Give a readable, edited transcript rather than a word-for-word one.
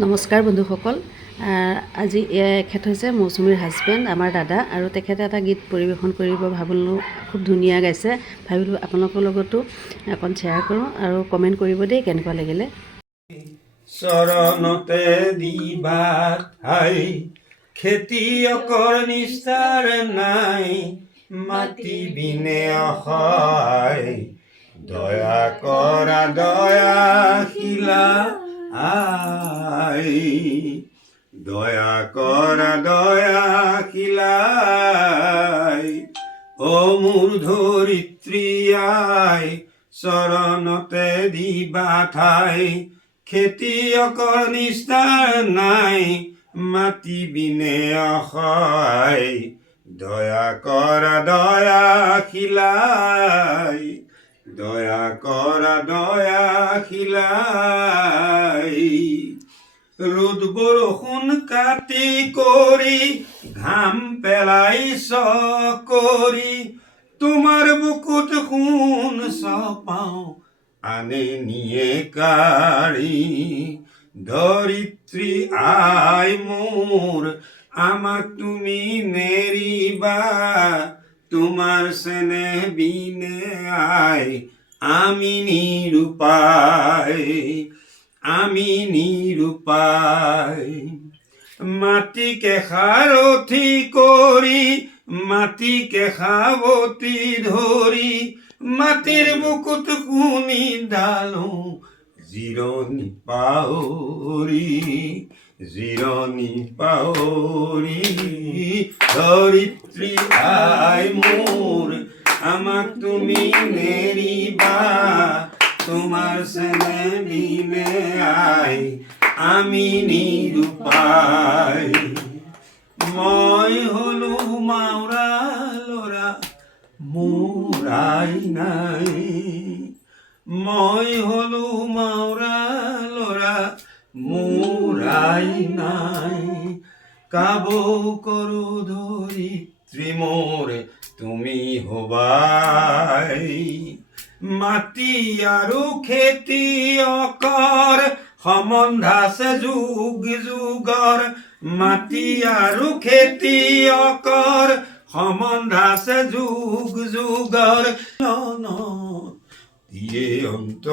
নমস্কাৰ বন্ধুসকল। আজি এখেত হৈছে মৌচুমীৰ হাজবেণ্ড, আমাৰ দাদা, আৰু তেখেতে এটা গীত পৰিৱেশন কৰিব ভাবিলোঁ। খুব ধুনীয়া গাইছে, ভাবিলোঁ আপোনালোকৰ লগতো অকণ শ্বেয়াৰ কৰোঁ আৰু কমেণ্ট কৰিব দেই কেনেকুৱা লাগিলে। চৰণতে দিবা ঠাই, খেতিয়কৰ নিস্তাৰ নাই, মাটি বিনে অসহায়, দয়া কৰা দয়াশীলা আই, দয়া কৰা দয়াশীলাই, ও মোৰ ধৰিত্ৰী আই, চৰণতে দিবা ঠাই, খেতিয়কৰ নিস্তাৰ নাই, মাটি বিনে অসহায়, দয়া কৰা দয়াশীলাই, দয়া কৰা দয়াশীলাই। ৰ'দ বৰষুণ কাটি কৰি ঘাম পেলাইছ কৰি, তোমাৰ বুকুত সোণ চপাওঁ আনে নিয়ে কাঢ়ি, ধৰিত্ৰী আই মোৰ আমাক তুমি নেৰিবা, তোমাৰ চেনেহ বিনে আই আমি নিৰুপায়, আমি নিৰুপায়। মাটিকে সাৰথি কৰি, মাটিকে সাৱটি ধৰি, মাটিৰ বুকুত শুনি ডালো জিৰণি পাহৰি, জিৰণি পাহৰি, ধৰিত্ৰী আই মোৰ আমাক তুমি নেৰিবা, তোমাৰ চেনেহ বিনে আই আমি নিৰুপায়। মই হলো মাউৰা ল'ৰা মোৰ আই নাই, মই হলো মাউৰা ল'ৰা মোৰ আই নাই, কাবৌ কৰো ধৰিত্ৰী মোৰ তুমি হবাই, মাটি আৰু খেতিয়কৰ সম্বন্ধ আছে যুগ যুগৰ, মাটি আৰু খেতিয়কৰ সম্বন্ধ আছে যুগ যুগৰ, দিয়ে অন্ত